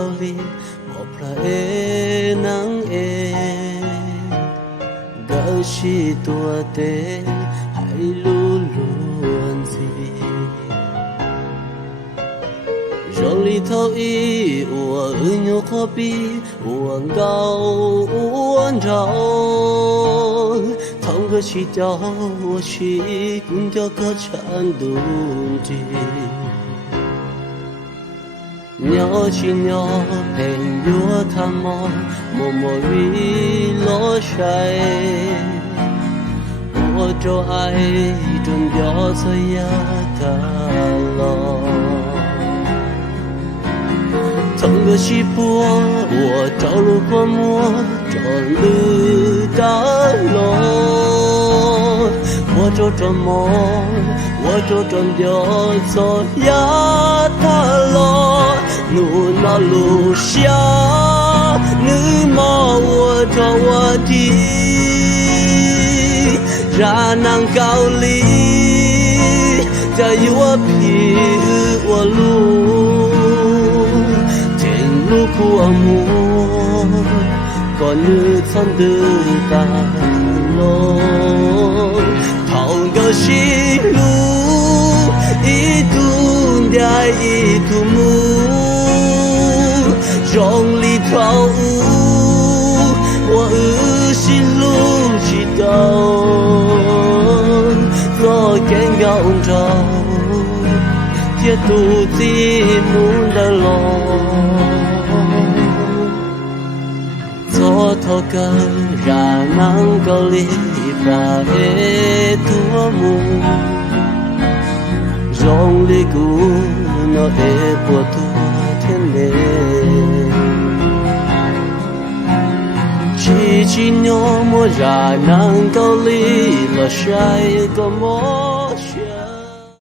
าหลีบอกพระเอนางเอก็ชีตัวเตให้รู้ล้วนสิจงลีเท่าอี我有可比我高我高ทั้งก็ชีเจ้าชีกุญจะก็ฉันดูดี鸟起鸟陪我他妈默默为落晒我就爱准掉这样的了ทั้ง个西坡我找路过摸找路大路我就这么我就真掉走呀他了路那路下你骂我找我的让南高丽在我皮我路天路苦木còn như thân tư ta lo thao ngờ xí lu ý tu đại ý tu mu rong li thao u我心路知道我更高照也独自梦的路做头个让能够离把的多么容易古那的波多天嘞起起鸟么让能够离了晒个么